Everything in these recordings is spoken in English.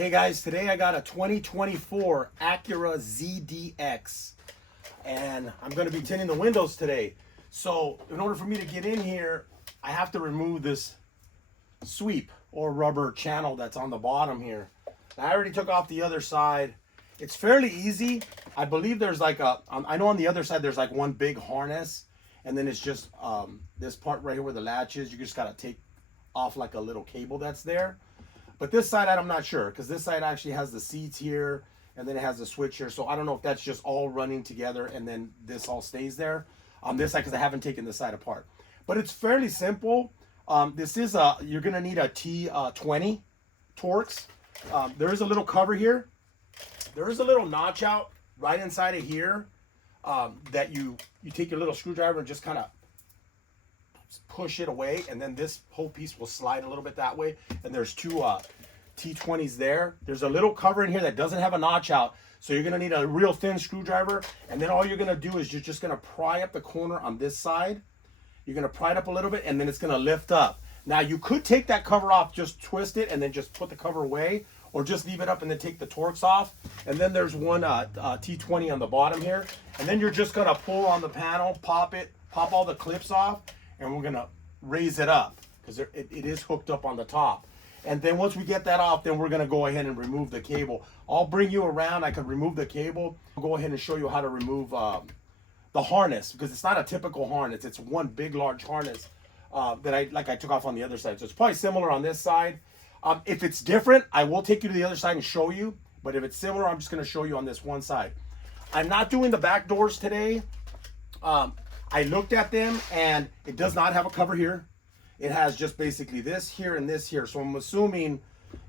Hey guys, today I got a 2024 Acura ZDX and I'm going to be tinting the windows today. So in order for me to get in here, I have to remove this sweep or rubber channel that's on the bottom here. I already took off the other side. It's fairly easy. I believe there's like I know on the other side there's like one big harness, and then it's just this part right here where the latch is. You just got to take off like a little cable that's there. But this side, I'm not sure, because this side actually has the seats here, and then it has the switch here. So I don't know if that's just all running together, and then this all stays there on this side, because I haven't taken this side apart. But it's fairly simple. This is you're gonna need a T20 Torx. There is a little cover here. There is a little notch out right inside of here that you take your little screwdriver and just kind of push it away, and then this whole piece will slide a little bit that way. And there's two T20s there. There's a little cover in here that doesn't have a notch out, so you're gonna need a real thin screwdriver, and then all you're gonna do is you're just gonna pry up the corner on this side. You're gonna pry it up a little bit, and then it's gonna lift up. Now you could take that cover off, just twist it, and then just put the cover away, or just leave it up and then take the Torx off. And then there's one T20 on the bottom here, and then you're just gonna pull on the panel, pop all the clips off, and we're gonna raise it up because it is hooked up on the top. And then once we get that off, then we're gonna go ahead and remove the cable. I'll bring you around. I could remove the cable. I'll go ahead and show you how to remove the harness, because it's not a typical harness. It's one big large harness that I took off on the other side. So it's probably similar on this side. If it's different, I will take you to the other side and show you. But if it's similar, I'm just gonna show you on this one side. I'm not doing the back doors today. I looked at them, and it does not have a cover here. It has just basically this here and this here. So I'm assuming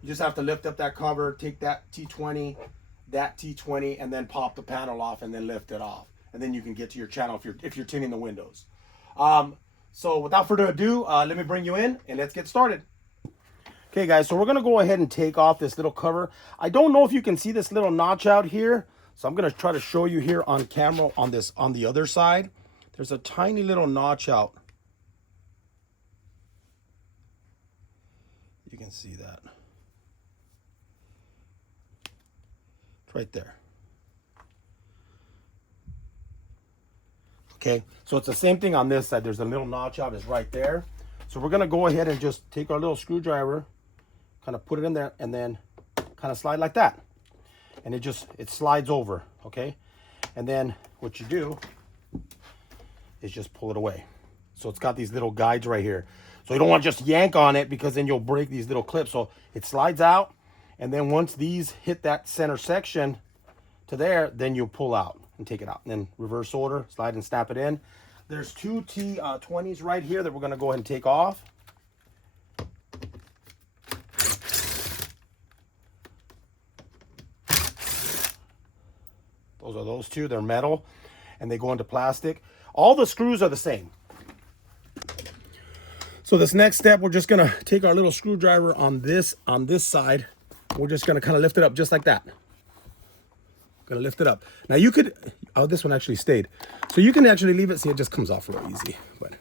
you just have to lift up that cover, take that T20, and then pop the panel off and then lift it off. And then you can get to your channel if you're tinting the windows. So without further ado, let me bring you in and let's get started. Okay guys, so we're gonna go ahead and take off this little cover. I don't know if you can see this little notch out here. So I'm gonna try to show you here on camera on the other side. There's a tiny little notch out. You can see that. It's right there. Okay, so it's the same thing on this side. There's a little notch out, is right there. So we're gonna go ahead and just take our little screwdriver, kind of put it in there, and then kind of slide like that. And it slides over, okay? And then what you do is just pull it away. So it's got these little guides right here. So you don't want to just yank on it, because then you'll break these little clips. So it slides out, and then once these hit that center section to there, then you'll pull out and take it out. And then reverse order, slide and snap it in. There's two T20s right here that we're gonna go ahead and take off. Those are those two, they're metal, and they go into plastic. All the screws are the same. So this next step, we're just gonna take our little screwdriver on this side. We're just gonna kind of lift it up just like that. Gonna lift it up. Now you could, oh, this one actually stayed. So you can actually leave it, see it just comes off real easy, but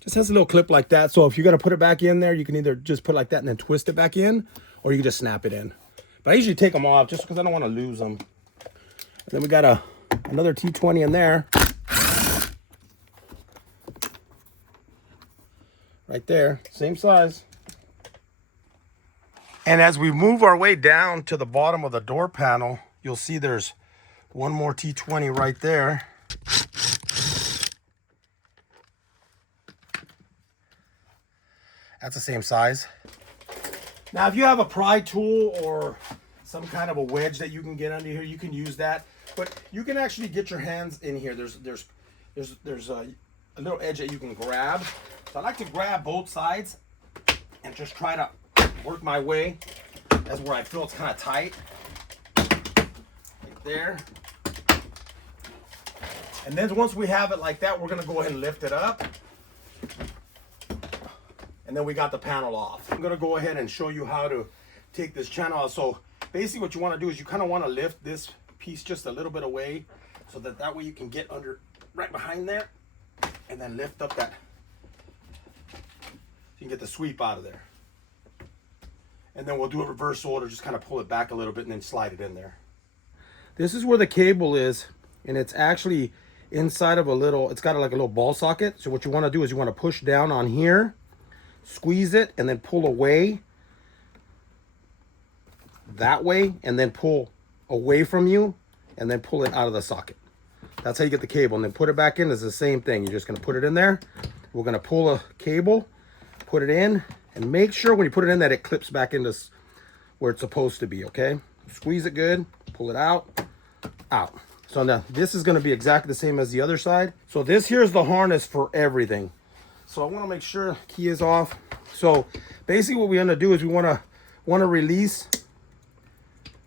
just has a little clip like that. So if you're gonna put it back in there, you can either just put it like that and then twist it back in, or you can just snap it in. But I usually take them off just because I don't wanna lose them. And then we got another T20 in there. Right there, same size. And as we move our way down to the bottom of the door panel, you'll see there's one more T20 right there. That's the same size. Now, if you have a pry tool or some kind of a wedge that you can get under here, you can use that. But you can actually get your hands in here. There's a little edge that you can grab. So I like to grab both sides and just try to work my way. That's where I feel it's kind of tight. Like there. And then once we have it like that, we're gonna go ahead and lift it up. And then we got the panel off. I'm gonna go ahead and show you how to take this channel out. So basically what you wanna do is you kind of wanna lift this piece just a little bit away, so that way you can get under right behind there, and then lift up that, so you can get the sweep out of there. and then we'll do a reverse order, just kind of pull it back a little bit and then slide it in there. This is where the cable is, and it's actually inside of a little, it's got like a little ball socket. So what you want to do is you want to push down on here, squeeze it, and then pull away that way, and then pull away from you, and then pull it out of the socket. That's how you get the cable. And then put it back in. It's the same thing. You're just going to put it in there. We're going to pull a cable, put it in, and make sure when you put it in that it clips back into where it's supposed to be, okay? Squeeze it good, pull it out. So now this is going to be exactly the same as the other side. So this here is the harness for everything. So I want to make sure key is off. So basically what we want to do is we want to release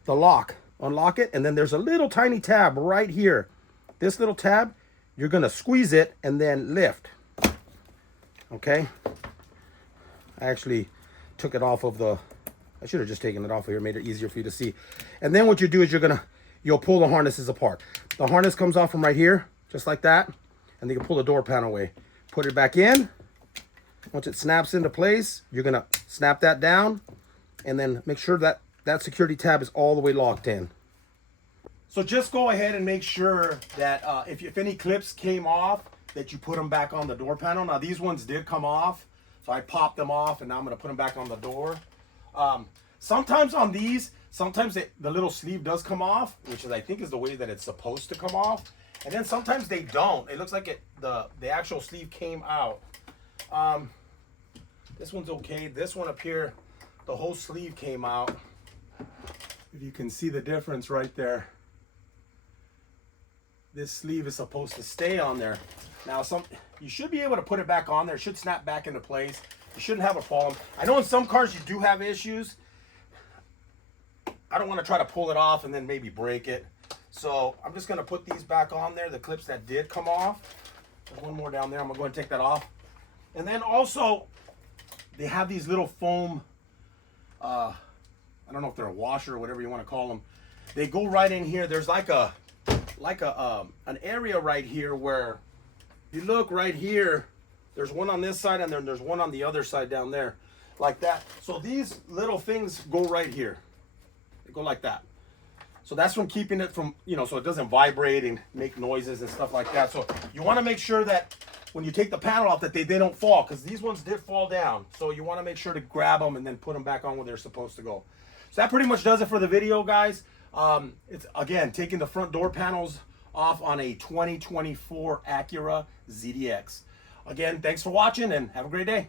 the lock, unlock it, and then there's a little tiny tab right here. This little tab, you're going to squeeze it and then lift. Okay? I actually took it off of the, I should have just taken it off of here, made it easier for you to see. And then what you do is you'll pull the harnesses apart. The harness comes off from right here, just like that. And then you can pull the door panel away. Put it back in. Once it snaps into place, you're going to snap that down. And then make sure that that security tab is all the way locked in. So just go ahead and make sure that if any clips came off, that you put them back on the door panel. Now these ones did come off, so I popped them off, and now I'm going to put them back on the door. Sometimes on these, sometimes the little sleeve does come off, which is, I think, is the way that it's supposed to come off. And then sometimes they don't. It looks like the actual sleeve came out. This one's okay. This one up here, the whole sleeve came out. If you can see the difference right there. This sleeve is supposed to stay on there. Now you should be able to put it back on there. It should snap back into place. You shouldn't have a problem. I know in some cars you do have issues. I don't want to try to pull it off and then maybe break it. So I'm just going to put these back on there, the clips that did come off. There's one more down there. I'm going to go ahead and take that off. And then also, they have these little foam, I don't know if they're a washer or whatever you want to call them. They go right in here. There's like an area right here where you look right here, there's one on this side and then there's one on the other side down there, like that. So these little things go right here. They go like that. So that's from keeping it from, so it doesn't vibrate and make noises and stuff like that. So you want to make sure that when you take the panel off that they don't fall, because these ones did fall down. So you want to make sure to grab them and then put them back on where they're supposed to go. So that pretty much does it for the video, guys. It's, again, taking the front door panels off on a 2024 Acura ZDX. Again, thanks for watching and have a great day.